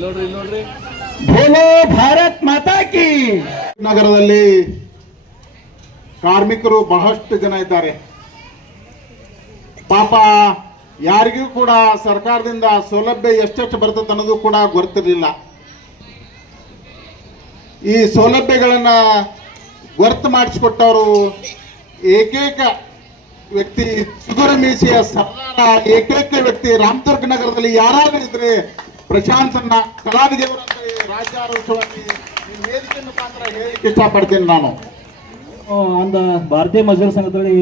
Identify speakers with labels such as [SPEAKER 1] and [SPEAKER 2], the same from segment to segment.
[SPEAKER 1] ನೋಡ್ರಿ ಇಲ್ಲಿ ನೋಡ್ರಿ
[SPEAKER 2] ಬೋಲೋ ಭಾರತ್ ಮಾತಾ ಕಿ.
[SPEAKER 3] ನಗರದಲ್ಲಿ ಕಾರ್ಮಿಕರು ಬಹಳಷ್ಟು ಜನ ಇದ್ದಾರೆ. ಪಾಪ ಯಾರಿಗೂ ಕೂಡ ಸರ್ಕಾರದಿಂದ ಸೌಲಭ್ಯ ಎಷ್ಟೆಷ್ಟು ಬರ್ತದೆ ಅನ್ನೋದು ಕೂಡ ಗೊತ್ತಿರಲಿಲ್ಲ. ಈ ಸೌಲಭ್ಯಗಳನ್ನ ಗೊತ್ತು ಮಾಡಿಸಿಕೊಟ್ಟವರು ಏಕೈಕ ವ್ಯಕ್ತಿ ಚಿಗುರು ಮೀಸೆಯ ಸರ್ಕಾರ ಏಕೈಕ ವ್ಯಕ್ತಿ ರಾಮದುರ್ಗ ನಗರದಲ್ಲಿ ಯಾರಾದರೂ ಇದ್ರೆ ಪ್ರಶಾಂತನ್ನ ಕಲಾವಿದೆಯವರಂತ ರಾಜ್ಯಾರೋತ್ಸವದಲ್ಲಿ ಈ ವೇದಿಕೆ ಮುಖಾಂತರ ಹೇಳಕ್ಕೆ ಇಷ್ಟಪಡ್ತೀನಿ ನಾನು.
[SPEAKER 4] ಒಂದು ಭಾರತೀಯ ಮಜೂರ ಸಂಘದಲ್ಲಿ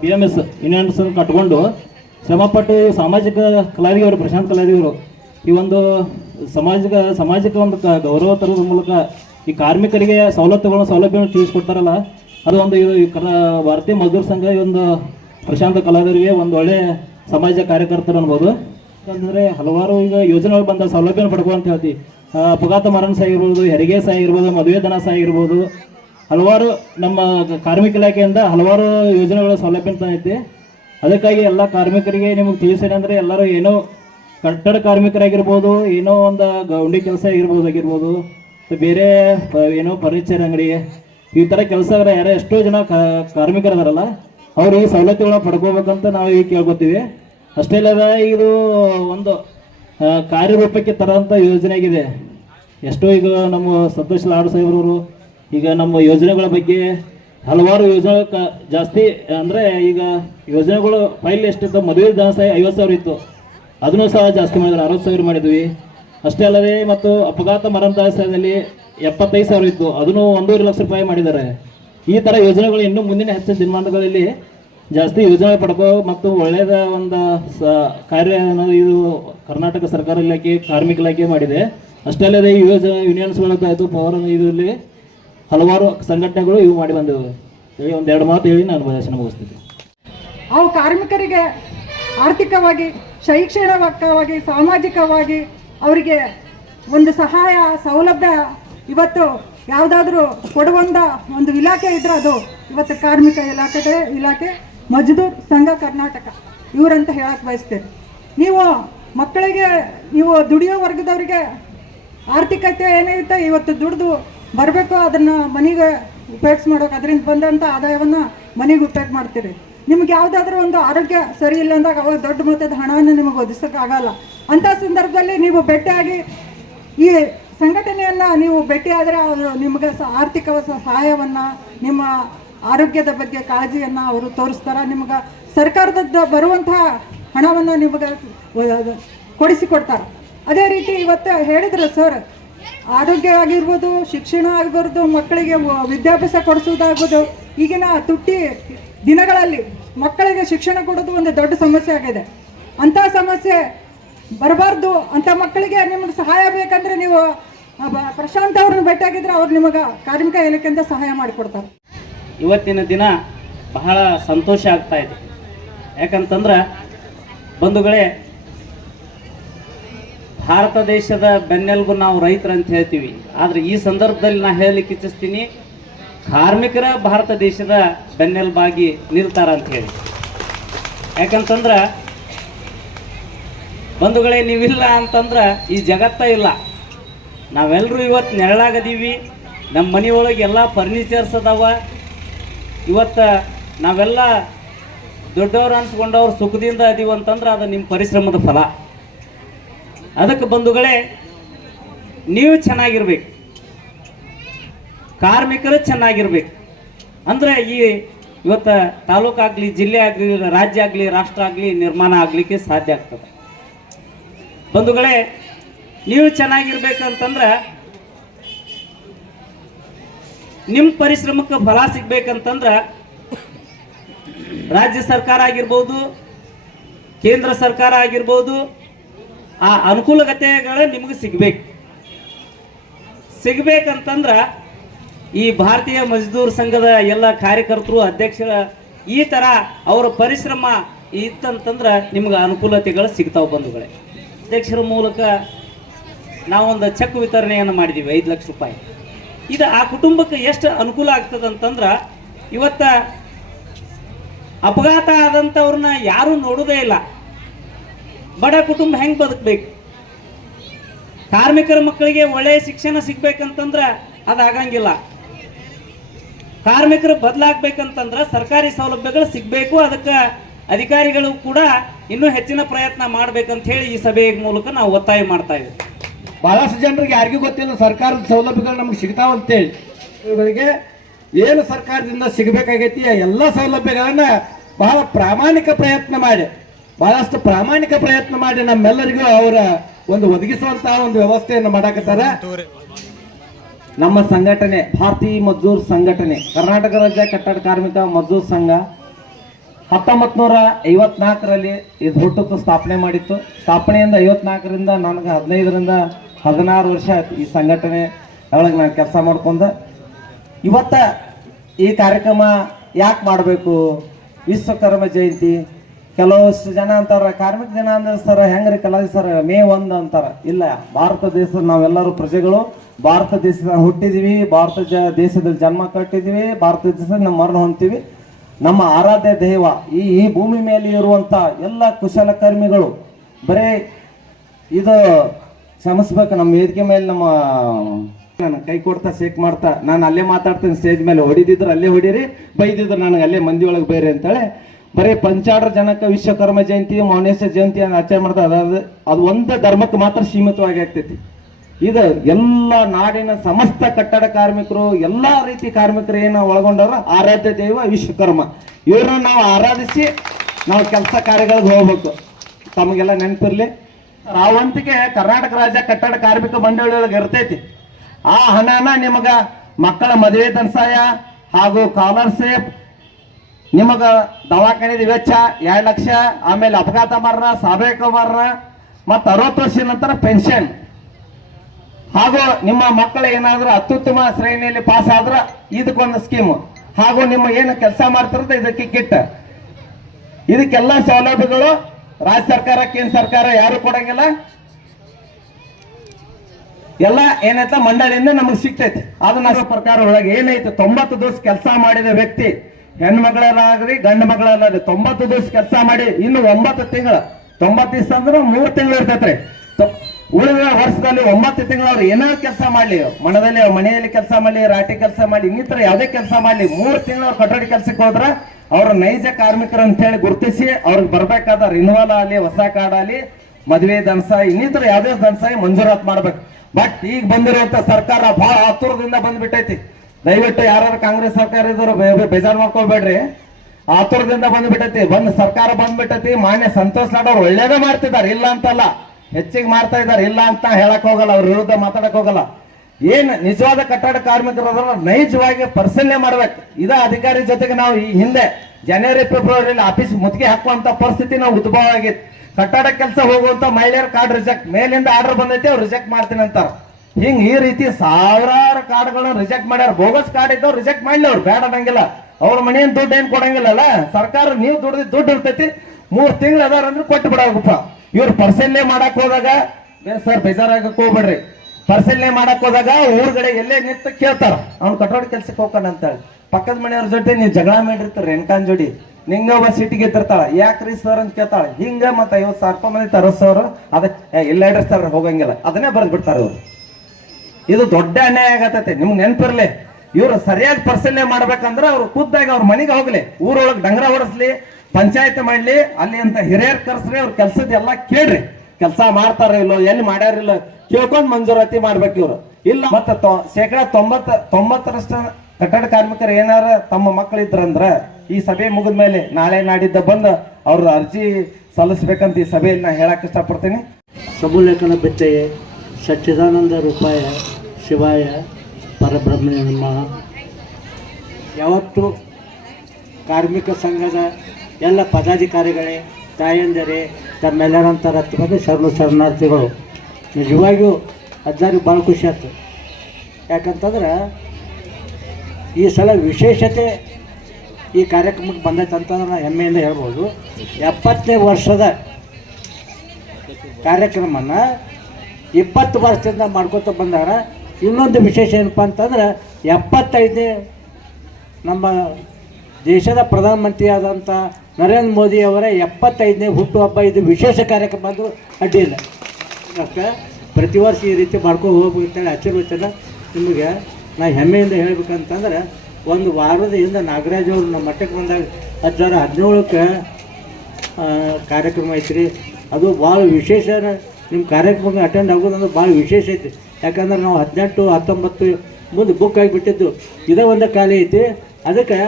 [SPEAKER 4] ಬಿ ಎಂ ಎಸ್ ಯೂನಿಯನ್ ಸಂಘ ಕಟ್ಕೊಂಡು ಶ್ರಮಪಟ್ಟು ಸಾಮಾಜಿಕ ಕಲಾವಿದವರು ಪ್ರಶಾಂತ್ ಕಲಾವಿದೆಯವರು, ಈ ಒಂದು ಸಮಾಜಿಕ, ಸಾಮಾಜಿಕ ಒಂದು ಗೌರವ ತರೋದ್ರ ಮೂಲಕ ಈ ಕಾರ್ಮಿಕರಿಗೆ ಸವಲತ್ತುಗಳನ್ನು ಸೌಲಭ್ಯವನ್ನು ತಿಳಿಸ್ಕೊಡ್ತಾರಲ್ಲ, ಅದು ಒಂದು ಭಾರತೀಯ ಮಜದೂರ್ ಸಂಘ ಈ ಒಂದು ಪ್ರಶಾಂತ ಕಲಾವಿದರಿಗೆ ಒಂದು ಒಳ್ಳೆಯ ಸಮಾಜ ಕಾರ್ಯಕರ್ತರು ಅನ್ಬೋದು. ಯಾಕಂದ್ರೆ ಹಲವಾರು ಈಗ ಯೋಜನೆಗಳು ಬಂದ ಸೌಲಭ್ಯ ಪಡ್ಕೊಂತ ಹೇಳ್ತೀವಿ ಅಪಘಾತ ಮರಣ ಸಹ ಇರ್ಬೋದು, ಹೆರಿಗೆ ಸಹ ಇರ್ಬೋದು, ಮದುವೆ ದನ ಸಹ ಇರ್ಬೋದು, ಹಲವಾರು ನಮ್ಮ ಕಾರ್ಮಿಕ ಇಲಾಖೆಯಿಂದ ಹಲವಾರು ಯೋಜನೆಗಳ ಸೌಲಭ್ಯ ಐತಿ. ಅದಕ್ಕಾಗಿ ಎಲ್ಲ ಕಾರ್ಮಿಕರಿಗೆ ನಿಮಗೆ ತಿಳಿಸಿದೆ ಅಂದರೆ ಎಲ್ಲರೂ ಏನೋ ಕಟ್ಟಡ ಕಾರ್ಮಿಕರಾಗಿರ್ಬೋದು, ಏನೋ ಒಂದು ಗೌಂಡಿ ಕೆಲಸ ಆಗಿರ್ಬೋದು ಆಗಿರ್ಬೋದು ಬೇರೆ ಏನೋ ಫರ್ನಿಚರ್ ಅಂಗಡಿ, ಈ ಥರ ಕೆಲಸ ಯಾರೋ ಎಷ್ಟೋ ಜನ ಕಾರ್ಮಿಕರದಾರಲ್ಲ, ಅವರು ಈ ಸವಲತ್ತುಗಳನ್ನ ಪಡ್ಕೋಬೇಕಂತ ನಾವು ಈಗ ಕೇಳ್ಕೊತೀವಿ. ಅಷ್ಟೇ ಅಲ್ಲದ ಇದು ಒಂದು ಕಾರ್ಯರೂಪಕ್ಕೆ ತರೋಂಥ ಯೋಜನೆ ಆಗಿದೆ. ಎಷ್ಟೋ ಈಗ ನಮ್ಮ ಸಂತೋಷ್ ಲಾಡು ಸಾಹೇಬ್ರವರು ಈಗ ನಮ್ಮ ಯೋಜನೆಗಳ ಬಗ್ಗೆ ಹಲವಾರು ಯೋಜನೆ ಜಾಸ್ತಿ, ಅಂದರೆ ಈಗ ಯೋಜನೆಗಳು ಫೈಲ್ ಎಷ್ಟಿತ್ತು, ಮದುವೆ ದಾಸ ಐವತ್ತು ಸಾವಿರ ಇತ್ತು. ಅದನ್ನು ಸಹ ಜಾಸ್ತಿ ಮಾಡಿದ್ರು ಅರವತ್ತು ಸಾವಿರ ಮಾಡಿದ್ವಿ. ಅಷ್ಟೇ ಅಲ್ಲದೆ ಮತ್ತು ಅಪಘಾತ ಮರಣ ಸಹದಲ್ಲಿ ಎಪ್ಪತ್ತೈದು ಸಾವಿರ ಇತ್ತು. ಅದನ್ನು ಒಂದೂವರೆ ಲಕ್ಷ ರೂಪಾಯಿ ಮಾಡಿದ್ದಾರೆ. ಈ ಥರ ಯೋಜನೆಗಳು ಇನ್ನೂ ಮುಂದಿನ ಹೆಚ್ಚಿನ ದಿನಮಾನಗಳಲ್ಲಿ ಜಾಸ್ತಿ ಯೋಜನೆ ಪಡ್ಕೋ ಮತ್ತು ಒಳ್ಳೆಯದ ಒಂದು ಸ, ಕಾರ್ಯ ಅನ್ನೋದು ಇದು ಕರ್ನಾಟಕ ಸರ್ಕಾರ ಇಲಾಖೆ, ಕಾರ್ಮಿಕ ಇಲಾಖೆ ಮಾಡಿದೆ. ಅಷ್ಟೇ ಅಲ್ಲದೆ ಯೋಜನೆ ಯೂನಿಯನ್ಸ್ಗಳದ್ದು ಆಯಿತು ಪವರ್ ಇದರಲ್ಲಿ ಹಲವಾರು ಸಂಘಟನೆಗಳು ಇವು ಮಾಡಿ ಬಂದಿವೆ. ಹೇಳಿ ಒಂದೆರಡು ಮಾತು ಹೇಳಿ ನಾನು ಭಾಷಣ ಮುಗಿಸ್ತೀನಿ.
[SPEAKER 5] ಅವು ಕಾರ್ಮಿಕರಿಗೆ ಆರ್ಥಿಕವಾಗಿ, ಶೈಕ್ಷಣಿಕವಾಗಿ, ಸಾಮಾಜಿಕವಾಗಿ ಅವರಿಗೆ ಒಂದು ಸಹಾಯ, ಸೌಲಭ್ಯ ಇವತ್ತು ಯಾವುದಾದ್ರೂ ಕೊಡುವಂಥ ಒಂದು ಇಲಾಖೆ ಇದ್ರೆ ಅದು ಇವತ್ತು ಕಾರ್ಮಿಕ ಇಲಾಖೆ ಇಲಾಖೆ ಮಜ್ದೂರ್ ಸಂಘ ಕರ್ನಾಟಕ. ಇವರಂತ ಹೇಳಕ್ಕೆ ಬಯಸ್ತೇನೆ. ನೀವು ಮಕ್ಕಳಿಗೆ, ನೀವು ದುಡಿಯೋ ವರ್ಗದವರಿಗೆ ಆರ್ಥಿಕತೆ ಏನೈತೆ ಇವತ್ತು ದುಡಿದು ಬರಬೇಕು, ಅದನ್ನು ಮನೆಗೆ ಉಪಯೋಗಿಸ್ ಮಾಡೋಕೆ ಅದರಿಂದ ಬಂದಂಥ ಆದಾಯವನ್ನು ಮನೆಗೆ ಉಪಯೋಗ ಮಾಡ್ತೀರಿ. ನಿಮ್ಗೆ ಯಾವುದಾದ್ರೂ ಒಂದು ಆರೋಗ್ಯ ಸರಿ ಇಲ್ಲ ಅಂದಾಗ ಅವಾಗ ದೊಡ್ಡ ಮೊತ್ತದ ಹಣವನ್ನು ನಿಮಗೆ ಒದಗಿಸೋಕ್ಕಾಗಲ್ಲ ಅಂಥ ಸಂದರ್ಭದಲ್ಲಿ ನೀವು ಭೇಟಿಯಾಗಿ ಈ ಸಂಘಟನೆಯನ್ನು ನೀವು ಭೇಟಿಯಾದರೆ ನಿಮಗೆ ಸ ಆರ್ಥಿಕ ಸಹಾಯವನ್ನು, ನಿಮ್ಮ ಆರೋಗ್ಯದ ಬಗ್ಗೆ ಕಾಳಜಿಯನ್ನು ಅವರು ತೋರಿಸ್ತಾರೆ. ನಿಮ್ಗೆ ಸರ್ಕಾರದ ಬರುವಂತಹ ಹಣವನ್ನು ನಿಮಗೆ ಕೊಡಿಸಿಕೊಡ್ತಾರೆ. ಅದೇ ರೀತಿ ಇವತ್ತು ಹೇಳಿದ್ರು ಸರ್, ಆರೋಗ್ಯ ಆಗಿರ್ಬೋದು, ಶಿಕ್ಷಣ ಆಗಿರ್ಬೋದು, ಮಕ್ಕಳಿಗೆ ವಿದ್ಯಾಭ್ಯಾಸ ಕೊಡಿಸೋದಾಗ್ಬೋದು ಈಗಿನ ತುಟ್ಟಿ ದಿನಗಳಲ್ಲಿ ಮಕ್ಕಳಿಗೆ ಶಿಕ್ಷಣ ಕೊಡೋದು ಒಂದು ದೊಡ್ಡ ಸಮಸ್ಯೆ ಆಗಿದೆ. ಅಂಥ ಸಮಸ್ಯೆ ಬರಬಾರ್ದು. ಅಂಥ ಮಕ್ಕಳಿಗೆ ನಿಮ್ಗೆ ಸಹಾಯ ಬೇಕಂದ್ರೆ ನೀವು ಪ್ರಶಾಂತ್ ಅವ್ರನ್ನ ಭೇಟಿಯಾಗಿದ್ರೆ ಅವ್ರು ನಿಮಗೆ ಕಾರ್ಮಿಕ ಇಲಾಖೆಯಿಂದ ಸಹಾಯ ಮಾಡಿಕೊಡ್ತಾರೆ.
[SPEAKER 6] ಇವತ್ತಿನ ದಿನ ಬಹಳ ಸಂತೋಷ ಆಗ್ತಾ ಇದೆ. ಯಾಕಂತಂದ್ರೆ ಬಂಧುಗಳೇ, ಭಾರತ ದೇಶದ ಬೆನ್ನೆಲುಬು ನಾವು ರೈತರು ಅಂತ ಹೇಳ್ತೀವಿ. ಆದರೆ ಈ ಸಂದರ್ಭದಲ್ಲಿ ನಾ ಹೇಳಲಿಕ್ಕೆ ಇಚ್ಛಿಸ್ತೀನಿ, ಕಾರ್ಮಿಕರ ಭಾರತ ದೇಶದ ಬೆನ್ನೆಲುಬಾಗಿ ನಿಲ್ತಾರ ಅಂತ ಹೇಳಿ. ಯಾಕಂತಂದ್ರೆ ಬಂಧುಗಳೇ, ನೀವಿಲ್ಲ ಅಂತಂದ್ರೆ ಈ ಜಗತ್ತ ಇಲ್ಲ. ನಾವೆಲ್ಲರೂ ಇವತ್ತು ನೆರಳಾಗದೀವಿ. ನಮ್ಮ ಮನೆಯೊಳಗೆ ಎಲ್ಲ ಫರ್ನಿಚರ್ಸ್ ಅದಾವ. ಇವತ್ತು ನಾವೆಲ್ಲ ದೊಡ್ಡವ್ರು ಅನ್ಸ್ಕೊಂಡವ್ರು ಸುಖದಿಂದ ಅದೀವಿ ಅಂತಂದ್ರೆ ಅದು ನಿಮ್ಮ ಪರಿಶ್ರಮದ ಫಲ. ಅದಕ್ಕೆ ಬಂಧುಗಳೇ, ನೀವು ಚೆನ್ನಾಗಿರ್ಬೇಕು. ಕಾರ್ಮಿಕರು ಚೆನ್ನಾಗಿರ್ಬೇಕು. ಅಂದರೆ ಈ ಇವತ್ತು ತಾಲೂಕಾಗಲಿ ಜಿಲ್ಲೆ ಆಗಲಿ, ರಾಜ್ಯ ಆಗಲಿ, ರಾಷ್ಟ್ರ ಆಗಲಿ ನಿರ್ಮಾಣ ಆಗಲಿಕ್ಕೆ ಸಾಧ್ಯ ಆಗ್ತದೆ. ಬಂಧುಗಳೇ, ನೀವು ಚೆನ್ನಾಗಿರ್ಬೇಕಂತಂದ್ರೆ ನಿಮ್ಮ ಪರಿಶ್ರಮಕ್ಕೆ ಫಲ ಸಿಗ್ಬೇಕಂತಂದ್ರೆ ರಾಜ್ಯ ಸರ್ಕಾರ ಆಗಿರ್ಬೋದು, ಕೇಂದ್ರ ಸರ್ಕಾರ ಆಗಿರ್ಬೋದು, ಆ ಅನುಕೂಲತೆಗಳು ನಿಮಗೆ ಸಿಗ್ಬೇಕು. ಸಿಗ್ಬೇಕಂತಂದ್ರೆ ಈ ಭಾರತೀಯ ಮಜ್ದೂರ್ ಸಂಘದ ಎಲ್ಲ ಕಾರ್ಯಕರ್ತರು, ಅಧ್ಯಕ್ಷರ ಈ ಥರ ಅವರ ಪರಿಶ್ರಮ ಇತ್ತಂತಂದ್ರೆ ನಿಮ್ಗೆ ಅನುಕೂಲತೆಗಳು ಸಿಗ್ತಾವೆ ಬಂಧುಗಳೇ. ಅಧ್ಯಕ್ಷರ ಮೂಲಕ ನಾವೊಂದು ಚೆಕ್ ವಿತರಣೆಯನ್ನು ಮಾಡಿದ್ದೀವಿ ಐದು ಲಕ್ಷ ರೂಪಾಯಿ. ಇದು ಆ ಕುಟುಂಬಕ್ಕೆ ಎಷ್ಟು ಅನುಕೂಲ ಆಗ್ತದೆ ಅಂತಂದ್ರೆ ಇವತ್ತ ಅಪಘಾತ ಆದಂಥವ್ರನ್ನ ಯಾರೂ ನೋಡೋದೇ ಇಲ್ಲ. ಬಡ ಕುಟುಂಬ ಹೆಂಗೆ ಬದುಕಬೇಕು? ಕಾರ್ಮಿಕರ ಮಕ್ಕಳಿಗೆ ಒಳ್ಳೆಯ ಶಿಕ್ಷಣ ಸಿಗ್ಬೇಕಂತಂದ್ರೆ ಅದಾಗಂಗಿಲ್ಲ ಕಾರ್ಮಿಕರು ಬದಲಾಗಬೇಕಂತಂದ್ರೆ ಸರ್ಕಾರಿ ಸೌಲಭ್ಯಗಳು ಸಿಗಬೇಕು, ಅದಕ್ಕೆ ಅಧಿಕಾರಿಗಳು ಕೂಡ ಇನ್ನೂ ಹೆಚ್ಚಿನ ಪ್ರಯತ್ನ ಮಾಡ್ಬೇಕಂತ ಹೇಳಿ ಈ ಸಭೆಯ ಮೂಲಕ ನಾವು ಒತ್ತಾಯ ಮಾಡ್ತಾ ಇದ್ದೀವಿ.
[SPEAKER 7] ಬಹಳಷ್ಟು ಜನರಿಗೆ ಯಾರಿಗೂ ಗೊತ್ತಿಲ್ಲ, ಸರ್ಕಾರದ ಸೌಲಭ್ಯಗಳು ನಮ್ಗೆ ಸಿಗ್ತಾವ ಅಂತೇಳಿ. ಇವುಗಳಿಗೆ ಏನು ಸರ್ಕಾರದಿಂದ ಸಿಗಬೇಕಾಗೈತಿ ಎಲ್ಲ ಸೌಲಭ್ಯಗಳನ್ನ ಬಹಳ ಪ್ರಾಮಾಣಿಕ ಪ್ರಯತ್ನ ಮಾಡಿ. ಬಹಳಷ್ಟು ಪ್ರಾಮಾಣಿಕ ಪ್ರಯತ್ನ ಮಾಡಿ ನಮ್ಮೆಲ್ಲರಿಗೂ ಅವರ ಒಂದು ಒದಗಿಸುವಂತಹ ಒಂದು ವ್ಯವಸ್ಥೆಯನ್ನು ಮಾಡಾಕತ್ತಾರ.
[SPEAKER 2] ನಮ್ಮ ಸಂಘಟನೆ ಭಾರತೀಯ ಮಜ್ದೂರ್ ಸಂಘಟನೆ, ಕರ್ನಾಟಕ ರಾಜ್ಯ ಕಟ್ಟಡ ಕಾರ್ಮಿಕ ಮಜ್ದೂರ್ ಸಂಘ ಹತ್ತೊಂಬತ್ತು ನೂರ ಐವತ್ನಾಲ್ಕರಲ್ಲಿ ಇದು ಹುಟ್ಟುತ್ತ ಸ್ಥಾಪನೆ ಮಾಡಿತ್ತು. ಸ್ಥಾಪನೆಯಿಂದ ಐವತ್ನಾಲ್ಕರಿಂದ, ನನಗೆ ಹದಿನೈದರಿಂದ ಹದಿನಾರು ವರ್ಷ ಈ ಸಂಘಟನೆ ಒಳಗೆ ನಾನು ಕೆಲಸ ಮಾಡ್ಕೊಂಡ. ಇವತ್ತ ಈ ಕಾರ್ಯಕ್ರಮ ಯಾಕೆ ಮಾಡಬೇಕು? ವಿಶ್ವಕರ್ಮ ಜಯಂತಿ, ಕೆಲವಷ್ಟು ಜನ ಅಂತಾರ, ಕಾರ್ಮಿಕ ದಿನ ಅಂದ್ರೆ ಸರ್ ಹೆಂಗ್ರಿ ಕಲ ಸರ್ ಮೇ ಒಂದು ಅಂತಾರ. ಇಲ್ಲ, ಭಾರತ ದೇಶದ ನಾವೆಲ್ಲರೂ ಪ್ರಜೆಗಳು, ಭಾರತ ದೇಶದ ಹುಟ್ಟಿದೀವಿ, ಭಾರತ ಜ, ದೇಶದಲ್ಲಿ ಜನ್ಮ ಕಟ್ಟಿದೀವಿ, ಭಾರತ ದೇಶದಲ್ಲಿ ನಮ್ಮ ಮರಣ ಹೊಂತೀವಿ ನಮ್ಮ ಆರಾಧ್ಯ ದೈವ, ಈ ಈ ಭೂಮಿ ಮೇಲೆ ಇರುವಂತ ಎಲ್ಲ ಕುಶಲಕರ್ಮಿಗಳು, ಬರೇ ಇದು ಕ್ಷಮಿಸ್ಬೇಕು, ನಮ್ಮ ವೇದಿಕೆ ಮೇಲೆ ನಮ್ಮ ನಾನು ಕೈ ಕೊಡ್ತಾ ಶೇಕ್ ಮಾಡ್ತಾ, ನಾನು ಅಲ್ಲೇ ಮಾತಾಡ್ತೀನಿ ಸ್ಟೇಜ್ ಮೇಲೆ ಹೊಡಿದಿದ್ರು ಅಲ್ಲೇ ಹೊಡೀರಿ, ಬೈದಿದ್ರು ನನಗೆ ಅಲ್ಲೇ ಮಂದಿ ಒಳಗೆ ಬೇರೆ ಅಂತೇಳಿ. ಬರೀ ಪಂಚಾಡ್ರ ಜನಕ್ಕೆ ವಿಶ್ವಕರ್ಮ ಜಯಂತಿ, ಮೌನೇಶ್ವರ ಜಯಂತಿ ಆಚರಣೆ ಮಾಡ್ತಾ ಅದಾದ ಅದು ಒಂದು ಧರ್ಮಕ್ಕೆ ಮಾತ್ರ ಸೀಮಿತವಾಗಿ ಆಗ್ತೈತಿ. ಇದು ಎಲ್ಲ ನಾಡಿನ ಸಮಸ್ತ ಕಟ್ಟಡ ಕಾರ್ಮಿಕರು, ಎಲ್ಲ ರೀತಿ ಕಾರ್ಮಿಕರು ಏನು ಒಳಗೊಂಡವ್ರ ಆರಾಧ್ಯ ದೈವ, ವಿಶ್ವಕರ್ಮ. ಇವ್ರನ್ನ ನಾವು ಆರಾಧಿಸಿ, ನಾವು ಕೆಲಸ ಕಾರ್ಯಗಳಿಗೆ ಹೋಗ್ಬೇಕು. ತಮಗೆಲ್ಲ ನೆನಪಿರ್ಲಿ. ರಾವಂತಿಗೆ ಕರ್ನಾಟಕ ರಾಜ್ಯ ಕಟ್ಟಡ ಕಾರ್ಮಿಕ ಮಂಡಳಿ ಒಳಗೆ ಇರ್ತೈತಿ. ಆ ಹಣನ ನಿಮಗ ಮಕ್ಕಳ ಮದುವೆ ತನಸಾಯ ಹಾಗೂ ಸ್ಕಾಲರ್ಶಿಪ್ ನಿಮಗ ದವಾಖಾನೆ ವೆಚ್ಚ ಎರಡು ಲಕ್ಷ, ಆಮೇಲೆ ಅಪಘಾತ ಮರಣ ಸಾಬೇಕ ಮರಣ, ಮತ್ತು ಅರವತ್ತು ವರ್ಷ ನಂತರ ಪೆನ್ಷನ್. ಹಾಗೂ ನಿಮ್ಮ ಮಕ್ಕಳು ಏನಾದ್ರೂ ಅತ್ಯುತ್ತಮ ಶ್ರೇಣಿಯಲ್ಲಿ ಪಾಸ್ ಆದ್ರ ಇದಕ್ಕೊಂದು ಸ್ಕೀಮ್. ಹಾಗೂ ನಿಮ್ಮ ಏನು ಕೆಲಸ ಮಾಡ್ತಿರೋದು ಇದಕ್ಕೆ ಕಿಟ್. ಇದಕ್ಕೆಲ್ಲ ಸೌಲಭ್ಯಗಳು ರಾಜ್ಯ ಸರ್ಕಾರ, ಕೇಂದ್ರ ಸರ್ಕಾರ ಯಾರು ಕೊಡಂಗಿಲ್ಲ? ಎಲ್ಲ ಏನೈತ? ಮಂಡಳಿಯಿಂದ ನಮಗೆ ಸಿಗ್ತೈತಿ. ಅದನ್ನ ಪ್ರಕಾರ ಒಳಗೆ ಏನೈತೆ? ತೊಂಬತ್ತು ದಿವಸ ಕೆಲಸ ಮಾಡಿದ ವ್ಯಕ್ತಿ ಹೆಣ್ಮಗಳಲ್ಲಾಗ್ರಿ ಗಂಡು ಮಗಳಲ್ಲಾಗ್ರಿ ತೊಂಬತ್ತು ದಿವಸ ಕೆಲಸ ಮಾಡಿ, ಇನ್ನು ಒಂಬತ್ತು ತಿಂಗಳ, ತೊಂಬತ್ತು ದಿವಸ ಅಂದ್ರೆ ಮೂರು ತಿಂಗಳು ಇರ್ತೈತ್ರಿ. ಉಳಿದ ವರ್ಷದಲ್ಲಿ ಒಂಬತ್ತು ತಿಂಗಳು ಅವ್ರು ಏನಾದ್ರು ಕೆಲಸ ಮಾಡ್ಲಿ. ಮನದಲ್ಲಿ ಮನೆಯಲ್ಲಿ ಕೆಲಸ ಮಾಡಲಿ ರಾಟಿ ಕೆಲಸ ಮಾಡಿ ಇನ್ನಿತರ ಯಾವುದೇ ಕೆಲಸ ಮಾಡ್ಲಿ. ಮೂರು ತಿಂಗಳು ಕೊಠಡಿ ಕೆಲಸಕ್ಕೆ ಹೋದ್ರೆ ಅವ್ರ ನೈಜ ಕಾರ್ಮಿಕರು ಅಂತ ಹೇಳಿ ಗುರುತಿಸಿ ಅವ್ರಿಗೆ ಬರಬೇಕಾದ ರಿನ್ವಾಲ್ ಆಗಲಿ, ಹೊಸ ಕಾರ್ಡ್ ಆಗಲಿ, ಮದುವೆ ದನಸ ಇನ್ನಿತರ ಯಾವುದೇ ದನ್ಸ ಮಂಜೂರಾತ್ ಮಾಡ್ಬೇಕು. ಬಟ್ ಈಗ ಬಂದಿರುವಂತ ಸರ್ಕಾರ ಬಹಳ ಆತುರದಿಂದ ಬಂದ್ಬಿಟ್ಟೈತಿ. ದಯವಿಟ್ಟು ಯಾರು ಕಾಂಗ್ರೆಸ್ ಸರ್ಕಾರ ಇದ್ರು ಬೇಜಾರು ಮಾಡ್ಕೋಬೇಡ್ರಿ. ಆತುರದಿಂದ ಬಂದ್ಬಿಟ್ಟೈತಿ. ಬಂದ್ ಸರ್ಕಾರ ಬಂದ್ಬಿಟ್ಟೈತಿ. ಮಾನ್ಯ ಸಂತೋಷ್ ಲಾಡ್ ಒಳ್ಳೇದೇ ಮಾಡ್ತಿದ್ದಾರೆ. ಇಲ್ಲ ಅಂತಲ್ಲ. ಹೆಚ್ಚಿಗೆ ಮಾಡ್ತಾ ಇದ್ದಾರೆ. ಇಲ್ಲ ಅಂತ ಹೇಳಕ್ ಹೋಗಲ್ಲ, ಅವ್ರ ವಿರುದ್ಧ ಮಾತಾಡಕ್ ಹೋಗಲ್ಲ. ಏನ್ ನಿಜವಾದ ಕಟ್ಟಡ ಕಾರ್ಮಿಕರು ಅದನ್ನ ನೈಜವಾಗಿ ಪರಿಶೀಲನೆ ಮಾಡ್ಬೇಕು. ಇದ ಅಧಿಕಾರಿ ಜೊತೆಗೆ ನಾವು ಈ ಹಿಂದೆ ಜನವರಿ ಫೆಬ್ರವರಿಯಲ್ಲಿ ಆಫೀಸ್ ಮುತ್ತಿಗೆ ಹಾಕುವಂತ ಪರಿಸ್ಥಿತಿ ನಾವು ಉದ್ಭವ ಆಗಿತ್ತು. ಕಟ್ಟಡ ಕೆಲಸ ಹೋಗುವಂತ ಮಹಿಳೆಯರ ಕಾರ್ಡ್ ರಿಜೆಕ್ಟ್ ಮೇಲಿಂದ ಆರ್ಡರ್ ಬಂದೈತಿ, ಅವ್ರು ರಿಜೆಕ್ಟ್ ಮಾಡ್ತೀನಿ ಅಂತಾರ. ಹಿಂಗ್ ಈ ರೀತಿ ಸಾವಿರಾರು ಕಾರ್ಡ್ಗಳನ್ನ ರಿಜೆಕ್ಟ್ ಮಾಡ್ಯಾರ. ಬೋಗಸ್ ಕಾರ್ಡ್ ಇದ್ದವ್ರು ರಿಜೆಕ್ಟ್ ಮಾಡ್ಲಿ ಅವ್ರು, ಬೇಡ ಅನ್ನಂಗಿಲ್ಲ. ಅವ್ರ ಮನೆಯನ್ ದುಡ್ಡು ಏನ್ ಕೊಡಂಗಿಲ್ಲಲ್ಲ? ಸರ್ಕಾರ, ನೀವು ದುಡ್ದು ದುಡ್ಡು ಇರ್ತೈತಿ. ಮೂರ್ ತಿಂಗಳು ಅದಾರ ಅಂದ್ರೆ ಕೊಟ್ಟು ಬಿಡಬೇಕಪ್ಪ ಇವ್ರು ಪರ್ಸೆಲ್ಲೆ ಮಾಡಕ್ ಹೋದಾಗ ಸರ್ ಬೇಜಾರಾಗಕ್ ಹೋಗ್ಬೇಡ್ರಿ. ಪರ್ಸೆಲ್ಲೆ ಮಾಡಕ್ ಹೋದಾಗ ಊರ್ಗಡೆ ಎಲ್ಲೇ ನಿಂತು ಕೇಳ್ತಾರ. ಅವ್ನು ಕಟ್ಟಡ ಕೆಲ್ಸಕ್ಕೆ ಹೋಗ್ತಾನ ಅಂತೇಳಿ ಪಕ್ಕದ ಮನೆಯವ್ರ ಜೊತೆ ನೀವು ಜಗಳ ಮಾಡಿರ್ತಾರ ರೆನ್ಕಾನ್ ಜೋಡಿ. ನಿಂಗ ಒಬ್ಬ ಸಿಟಿಗೆ ಎತ್ತಿರ್ತಾಳ ಯಾಕ್ರಿ ಸರ್ ಅಂತ ಕೇಳ್ತಾಳ. ಹಿಂಗ ಮತ್ತ ಐವತ್ ಸಾವಿರ ರೂಪಾಯಿ ಮನೆ ತರಸೋರು ಅದಕ್ಕೆ ಇಲ್ಲ ತವ್ರ ಹೋಗಂಗಿಲ್ಲ. ಅದನ್ನೇ ಬರ್ದ್ ಬಿಡ್ತಾರ ಇದು ದೊಡ್ಡ ಅನ್ಯಾಯ ಆಗತೈತೆ. ನಿಮ್ಗೆ ನೆನಪಿರ್ಲಿ. ಇವ್ರು ಸರಿಯಾಗಿ ಪರಿಶೀಲನೆ ಮಾಡ್ಬೇಕಂದ್ರೆ ಅವ್ರು ಖುದ್ದಾಗಿ ಅವ್ರ ಮನೆಗೆ ಹೋಗ್ಲಿ. ಊರೊಳಗೆ ಡಂಗ್ರ ಹೊಡಿಸ್ಲಿ. ಪಂಚಾಯತ್ ಮಾಡ್ಲಿ, ಅಲ್ಲಿ ಅಂತ ಹಿರಿಯರ್ ಕರ್ಸ್ರಿ, ಅವ್ರ ಕೆಲ್ಸದ ಎಲ್ಲ ಕೇಳ್ರಿ. ಕೆಲಸ ಮಾಡ್ತಾರ ಇಲ್ಲೋ, ಎಲ್ಲಿ ಮಾಡ್ಯಾರಿಲ್ಲ ಕೇಳ್ಕೊಂಡ್ ಮಂಜೂರಾತಿ ಮಾಡ್ಬೇಕು ಇವ್ರು. ಇಲ್ಲ ಮತ್ತ ಶೇಕಡ ತೊಂಬತ್ತ, ತೊಂಬತ್ತರಷ್ಟು ಕಟ್ಟಡ ಕಾರ್ಮಿಕರು ಏನಾರ ತಮ್ಮ ಮಕ್ಕಳು ಇದ್ರಂದ್ರ ಈ ಸಭೆ ಮುಗಿದ ಮೇಲೆ ನಾಳೆ ನಾಡಿದ್ದ ಬಂದು ಅವ್ರ ಅರ್ಜಿ ಸಲ್ಲಿಸ್ಬೇಕಂತ ಈ ಸಭೆಯಲ್ಲಿ ನಾ ಹೇಳಕ್ ಇಷ್ಟಪಡ್ತೀನಿ.
[SPEAKER 8] ಸಮೂಲೇಖನ ಬಿತ್ತೆಯೇ ಸಚ್ಚಿದಾನಂದ ರೂಪಾಯ ಶಿವಾಯ ಪರಬ್ರಹ್ಮ ಯಾವತ್ತು ಕಾರ್ಮಿಕ ಸಂಘದ ಎಲ್ಲ ಪದಾಧಿಕಾರಿಗಳೇ, ತಾಯಂದಿರೇ ತಮ್ಮೆಲ್ಲರಂತರ ಬಗ್ಗೆ ಶರಣು ಶರಣಾರ್ಥಿಗಳು. ನಿಜವಾಗಿಯೂ ಅಜ್ಜಾರಿಗೆ ಭಾಳ ಖುಷಿ ಆಯ್ತು ಯಾಕಂತಂದ್ರೆ ಈ ಸಲ ವಿಶೇಷತೆ ಈ ಕಾರ್ಯಕ್ರಮಕ್ಕೆ ಬಂದೈತೆ ಅಂತಂದ್ರೆ ನಾನು ಹೆಮ್ಮೆಯಿಂದ ಹೇಳ್ಬೋದು. ಎಪ್ಪತ್ತನೇ ವರ್ಷದ ಕಾರ್ಯಕ್ರಮನ ಇಪ್ಪತ್ತು ವರ್ಷದಿಂದ ಮಾಡ್ಕೊತ ಬಂದಾರ. ಇನ್ನೊಂದು ವಿಶೇಷ ಏನಪ್ಪ ಅಂತಂದ್ರೆ ಎಪ್ಪತ್ತೈದನೇ ನಮ್ಮ ದೇಶದ ಪ್ರಧಾನಮಂತ್ರಿ ಆದಂಥ ನರೇಂದ್ರ ಮೋದಿ ಅವರ ಎಪ್ಪತ್ತೈದನೇ ಹುಟ್ಟುಹಬ್ಬ ಇದು ವಿಶೇಷ ಕಾರ್ಯಕ್ರಮ ಅಂದರೂ ಅಡ್ಡಿಯಿಲ್ಲ. ಅಷ್ಟೇ ಪ್ರತಿ ವರ್ಷ ಈ ರೀತಿ ಮಾಡ್ಕೊಂಡು ಹೋಗ್ಬೇಕಂತೇಳಿ ಆಶೀರ್ವಚನ. ನಿಮಗೆ ನಾ ಹೆಮ್ಮೆಯಿಂದ ಹೇಳ್ಬೇಕಂತಂದ್ರೆ, ಒಂದು ವಾರದ ಹಿಂದೆ ನಾಗರಾಜ್ ಅವರು ನಮ್ಮ ಮಠಕ್ಕೆ ಬಂದಾಗ ಹತ್ತು ಸಾವಿರ ಹದಿನೇಳಕ್ಕೆ ಕಾರ್ಯಕ್ರಮ ಐತ್ರಿ. ಅದು ಭಾಳ ವಿಶೇಷ ನಿಮ್ಮ ಕಾರ್ಯಕ್ರಮಕ್ಕೆ ಅಟೆಂಡ್ ಆಗೋದಂದ್ರೆ ಭಾಳ ವಿಶೇಷ ಐತಿ. ಯಾಕಂದ್ರೆ ನಾವು ಹದಿನೆಂಟು ಹತ್ತೊಂಬತ್ತು ಮುಂದೆ ಬುಕ್ ಆಗಿಬಿಟ್ಟಿದ್ದು. ಇದೇ ಒಂದು ಖಾಲಿ ಐತಿ. ಅದಕ್ಕೆ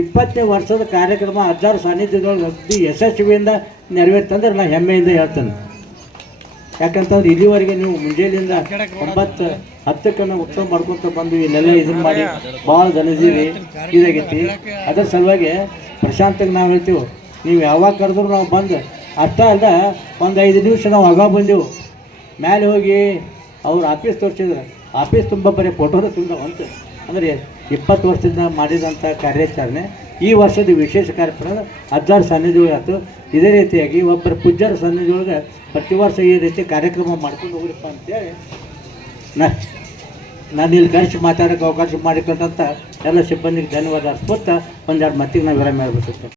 [SPEAKER 8] ಇಪ್ಪತ್ತನೇ ವರ್ಷದ ಕಾರ್ಯಕ್ರಮ ಹಜಾರು ಸಾನ್ನಿಧ್ಯದೊಳಗೆ ಅಗದಿ ಯಶಸ್ವಿಯಿಂದ ನೆರವೇರ್ತಂದ್ರೆ ನಾನು ಹೆಮ್ಮೆಯಿಂದ ಹೇಳ್ತೇನೆ. ಯಾಕಂತಂದ್ರೆ ಇಲ್ಲಿವರೆಗೆ ನೀವು ಮುಂಜಾನೆಯಿಂದ ಒಂಬತ್ತು ಹತ್ತಕ್ಕೆ ನಾವು ಉತ್ಸವ ಮಾಡ್ಕೊತ ಬಂದು ಇಲ್ಲೆಲ್ಲ ಇದನ್ನ ಮಾಡಿ ಭಾಳ ಜನಜೀವಿ ಇದಾಗೈತಿ. ಅದರ ಸಲುವಾಗಿ ಪ್ರಶಾಂತಗೆ ನಾವು ಹೇಳ್ತೀವಿ, ನೀವು ಯಾವಾಗ ಕರೆದ್ರು ನಾವು ಬಂದು, ಅರ್ಥ ಅಲ್ಲ ಒಂದು ಐದು ನಿಮಿಷ ನಾವು ಆಗ ಬಂದೆವು. ಮೇಲೆ ಹೋಗಿ ಅವ್ರು ಆಫೀಸ್ ತೋರಿಸಿದ್ರೆ. ಆಫೀಸ್ ತುಂಬ ಬರೀ ಫೋಟೋನ ತುಂಬ ಅಂತ ಅಂದರೆ ಇಪ್ಪತ್ತು ವರ್ಷದಿಂದ ಮಾಡಿದಂಥ ಕಾರ್ಯಾಚರಣೆ, ಈ ವರ್ಷದ ವಿಶೇಷ ಕಾರ್ಯಕ್ರಮ ಹಜಾರು ಸನ್ನಿಧಿ ಆಯಿತು. ಇದೇ ರೀತಿಯಾಗಿ ಒಬ್ಬರ ಪೂಜ್ಯರ ಸನ್ನಿಧಿ ಒಳಗೆ ಪ್ರತಿ ವರ್ಷ ಈ ರೀತಿ ಕಾರ್ಯಕ್ರಮ ಮಾಡ್ಕೊಂಡು ಹೋಗ್ರಪ್ಪ ಅಂತೇಳಿ ನಾ, ನಾನು ಇಲ್ಲಿ ಕರೆಸಿ ಮಾತಾಡೋಕ್ಕೆ ಅವಕಾಶ ಮಾಡಿಕೊಂಡಂಥ ಎಲ್ಲ ಸಿಬ್ಬಂದಿಗೆ ಧನ್ಯವಾದ. ಅರ್ಪಿಸ್ತಾ ಒಂದೆರಡು ಮತ್ತಿಗೆ ನಾವು ವಿರಾಮ ಹೇಳ್ಬೇಕು